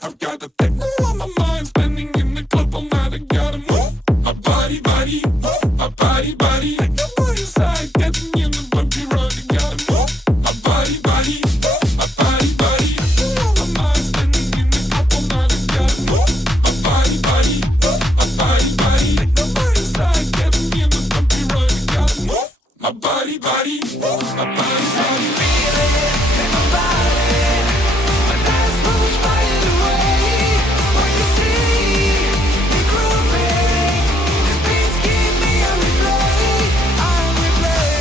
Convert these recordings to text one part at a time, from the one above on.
I've got the techno on my mind, spending in the club all night. I gotta move my body, move my body. Take the body inside, getting in the bumpy road. I gotta move my body, move my body. Techno on my mind, spending in the club all night. I gotta move my body, move my body. Take the body inside, getting in the bumpy road. I gotta move my body, move my body. Feel it in my body. My dance moves fire away. When you see me grooving, these beats keep me on replay. On replay.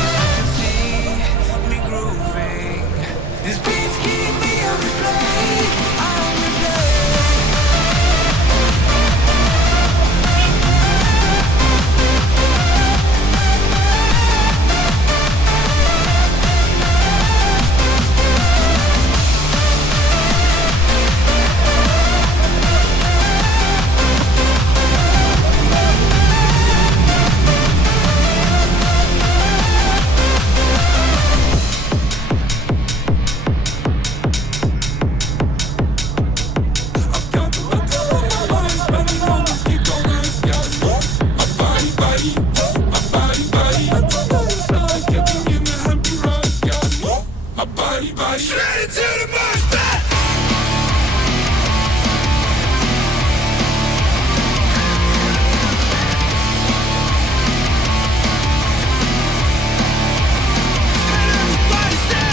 You can see me grooving. These beats keep me on replay. On replay. I've got the techno on my mind, spending all the keep all night. Gotta move my body, move my body. Take the body inside, getting in the happy ride. Gotta move my body. Straight into the mosh pit. And everybody say,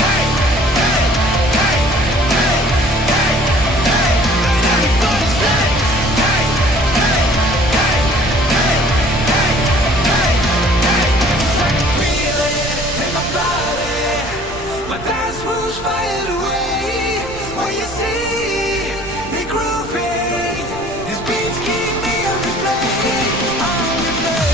hey, hey, hey, hey, hey, hey. And everybody say, hey, hey, hey, hey, hey, hey, hey. I can feel it in my body. My dance moves fire away. When you see me grooving, these beats keep me on replay. On replay.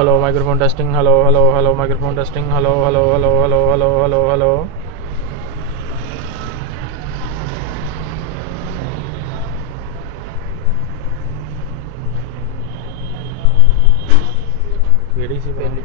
Hello, microphone testing. Hello, microphone testing. Hello. केड़ी सी पहली